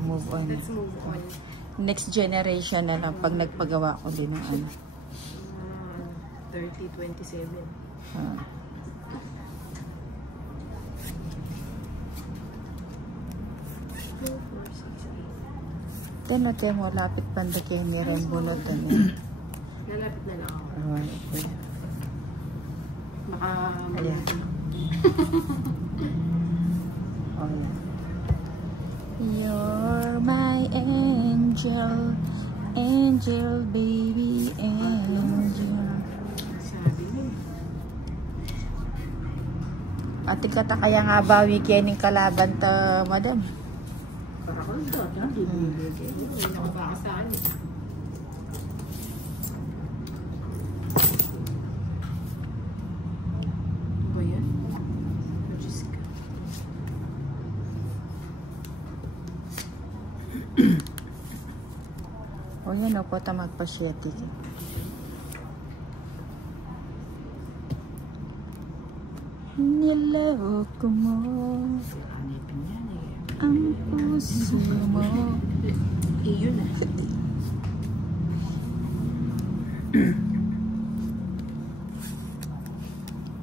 Move on. Let's move on. Next generation na lang pag nagpagawa ko din ng ano. 30-27. Tenote mo, lapit panda kayo ni rin bunot na. Nalapit na lang ako. Okay. Baka... Ayan. Oh, you're my angel, angel, baby, angel. Sabi mo. Ate kata kaya nga bawi kayo ng kalaban ta, madam. Para ko lang ito. Hindi na makakasaan eh. Ano ba yan? Diyos ka. O yan o po, magpasyeti. Niloko mo ang puso mo. Iyon na.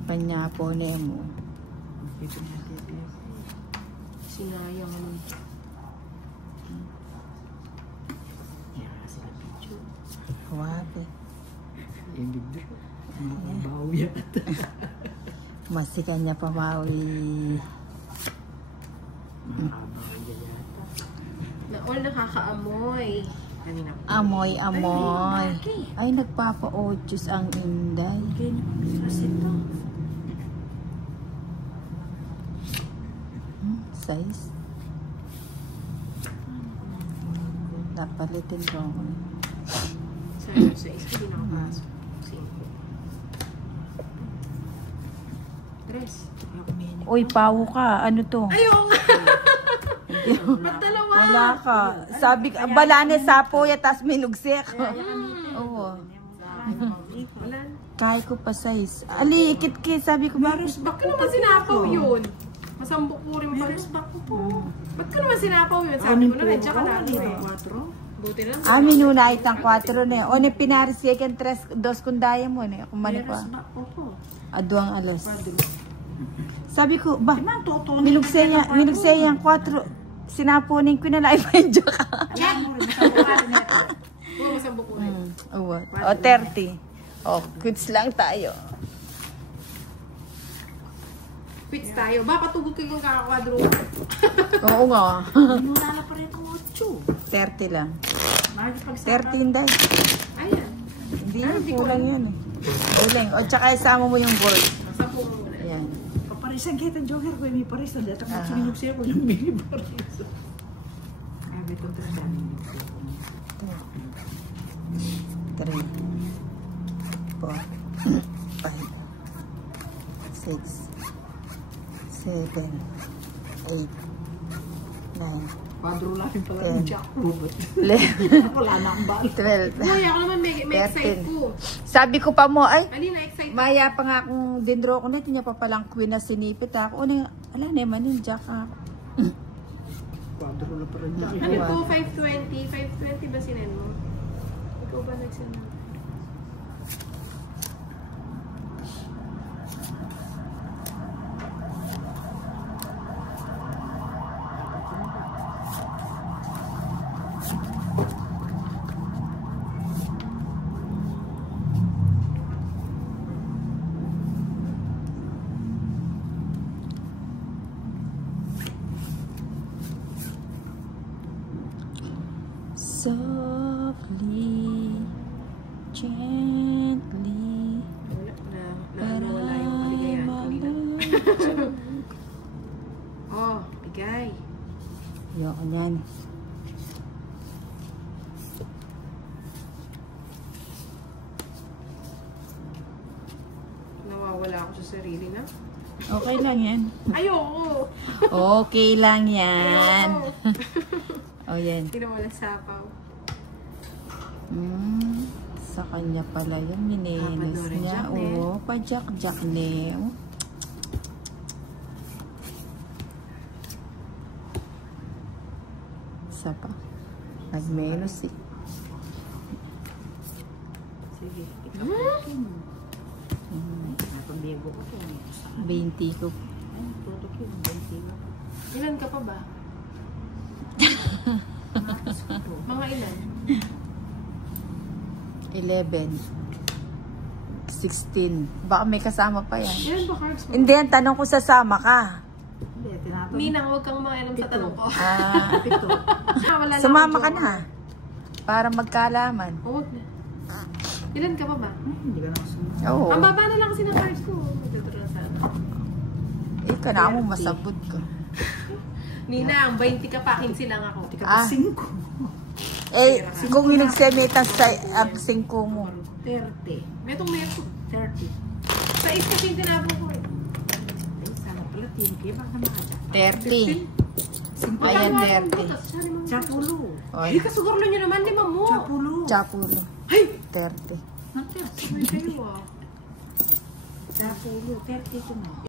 Panyapo na mo. Sinayang ano. Wabi. Ibig doon. Mabaw yata. Masika niya pamawi. Mabaw yata. All nakakaamoy. Kanina. Amoy, amoy. Ay, nagpapa-ochus ang inday. Kasi ito. Size. Napalitin ko. Sa isa, hindi nakapasok. 5. 3. Uy, pawo ka. Ano to? Ayaw nga! Ba't dalawa? Wala ka. Sabi ka, balane sapo ya, tas minugsik. Oo. Wala. Kaya ko pa size. Ali, ikit-kit. Sabi ko, Maros, Ba't ka naman sinapaw yun? Masambok po rin pa rin. Ba't ka naman sinapaw yun? Sabi ko na, nandiyan ka natin eh. Buti lang. amin una itang 4 na. O, ne pinaris second 3, 2 kundaya mo. Ne, kumani ko. Aduang alas. Sabi ko, ba, minugsayang 4. Sinapunin ko na naipendyo ka. Oo, masambok po rin. O, 30. O, goods lang tayo. Quits tayo. Ba, patugod kayo kung kakakwadro. Oo nga. Wala na pa rin itong 8. 30 lang. 13 Pag-30 dahil. Ayan. Hindi yan, kulang yan eh. Uling. O, tsaka isama mo yung gold. Masambok mo muna. Ayan. Paparisan kita joker ko. May paris na dito. Sinunod siya ko yung mini paris. Sabi ko ito siya. 3, 4, 5, 6, 7, 8, 9, Padro lang pala yung Jack Robot. 11, Wala na ang bal. 12, Uy, ako naman may excite 13. ko. Sabi ko pa mo, ay, Ali, na-excite. maya pa nga akong dindro ko na, tinya pa palang queen na sinipit ako. Ala na yung maninjak ako. Padro lang pala yung Jack. Ano po, 520? 520 ba sinend mo? Ikaw ba nagsend mo? Softly, gently, Wala yung kaligayahan ko nila. Oh, bigay. Ayoko yan. Nawawala ako sa sarili na. Okay lang yan. Ayoko! Okay lang yan. O yan. Hindi na wala sapaw. Sa kanya pala yung mininis Papadorin niya. Jack, ne? Oo, pa-jack-jack ne. Isa pa. Nag-menos eh. Sige, ikaw. Napambiyago ko to. 20 ko. Ay, tutok yun. 20 ko. Ilan ka pa ba? Mga ilan? 11. 16. Baka may kasama pa yan. Ilan ba cards mo? Hindi, ang tanong ko sasama ka. Hindi, tinatanong. Ninang, huwag kang maalam sa tanong ko. Pito. Wala na Sumama akong ka jowa. na. Para magkaalaman. Huwag na. Ilan ka pa ba? Hindi ka na kasunod. Oo. Ang baba na lang kasi ng cards ko. Magdudura sa ano. Ikaw na ako masabot ko. Ninang, 20 ka pa, 15 lang ako. Hindi ka pa 5. Eh, kung inagsemita sa 5 mo. 30. Metong meto. 30. Sa is kasi yung tinapon ko eh. Ay, sana pala 10K. Baka makadya. 30. Ayan, 30. Chapulo. Oy, Hindi ka siguro nyo naman, 5 mo. Chapulo. Chapulo. Ay! 30. Ang 30. May kayo ah. Chapulo. 30 ko na.